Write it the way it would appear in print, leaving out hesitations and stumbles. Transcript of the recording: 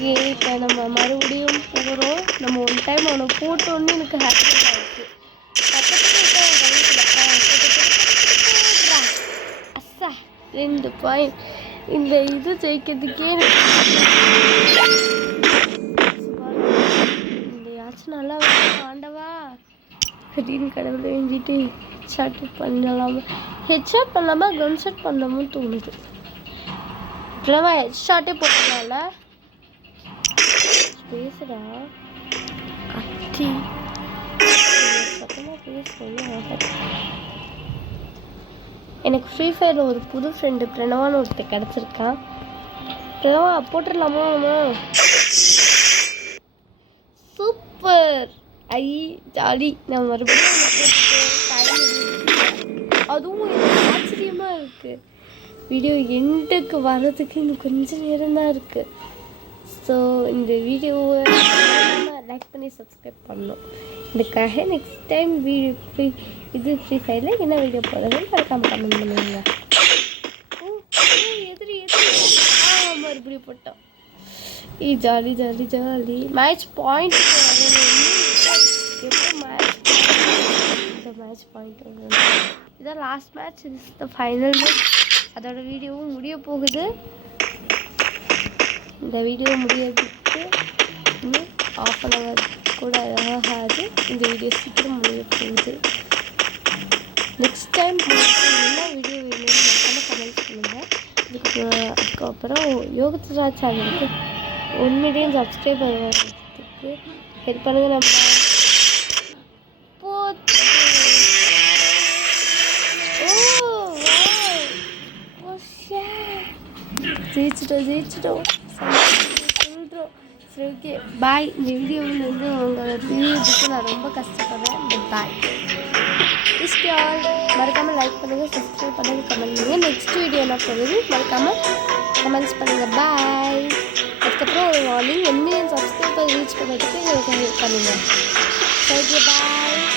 Okay, இப்போ நம்ம மறுபடியும் போகிறோம். நம்ம ஒன் டைம் அவனை போட்டோன்னு எனக்கு ஹாப்பி ஆகிடுச்சு. பக்கத்துல இருக்க அஸ்ஸா 2 பாயிண்ட். இந்த இது ஜெயிக்கிறதுக்கே எனக்கு இந்த யாச்சும் நல்லா ஆண்டவா அப்படின்னு கடவுளை வேண்டிட்டு ஹெட்ஷாட் பண்ணலாமா, ஹெட்ஷாட் பண்ணலாமா கன் ஷாட் பண்ணலாமோ தோணுது. இப்போலாம் ஹெட்ஷாட்டே போட்டனால பேசுகிறா கத்தி சத்தமாக பேசுகிறேன். எனக்கு ஃப்ரீ ஃபயரில் ஒரு புது ஃப்ரெண்டு பிரணவான்னு ஒருத்தர் கிடச்சிருக்கான். பிரணவா போட்டுடலாமா? சூப்பர், ஐ ஜாலி. நான் மறுபடியும் அதுவும் எனக்கு ஆச்சரியமாக இருக்குது. வீடியோ எண்டுக்கு வர்றதுக்கு இன்னும் கொஞ்சம் நேரம் தான் இருக்குது. ஸோ இந்த வீடியோவை லைக் பண்ணி சப்ஸ்கிரைப் பண்ணணும். இதுக்காக நெக்ஸ்ட் டைம் இது ஃப்ரீ ஃபயரில் என்ன வீடியோ போடுறதுன்னு மறக்காமல் கமெண்ட் பண்ணுவீங்க. எதிரி மறுபடியும் போட்டோம். Jolly jolly jolly. Match point எப்போ மேட்ச் பாயிண்ட் இதான் last match. Is the final match. அதோட வீடியோவும் முடிய போகுது. இந்த வீடியோ முடியறதுக்கு இன்னும் ½ அன் ஹவர் கூட ஆகாது. இந்த வீடியோ சீக்கிரம் முடிய போகுது. நெக்ஸ்ட் டைம் என்ன வீடியோ வேணும்னு மறக்காம கமெண்ட் பண்ணுங்கள். அதுக்கப்புறம் யோகத்ரா சேனலுக்கு 1 மில்லியன் சப்ஸ்கிரைபர் வரதுக்கு ஹெல்ப் பண்ணுங்கள். நம்ம ஜெயிச்சிட்டோம் சொல்கிறோம். சரி, ஓகே, பாய். இந்த வீடியோவில் வந்து உங்களை தெரியுறதுக்கு நான் ரொம்ப கஷ்டப்படுறேன். But bye. ஆல் மறக்காமல் லைக் பண்ணுங்கள், சப்ஸ்கிரைப் பண்ணுங்கள், கமெண்ட் பண்ணுங்கள். நெக்ஸ்ட் வீடியோ என்ன போகுது மறக்காமல் கமெண்ட்ஸ் பண்ணுங்கள். பாய். அதுக்கப்புறம் ஒரு வார்னிங், 1 மில்லியன் சப்ஸ்கிரைபர் ரீச் பண்ணுறதுக்கு எனக்கு ஹெல்ப் பண்ணுங்கள். ஓகே, பாய்.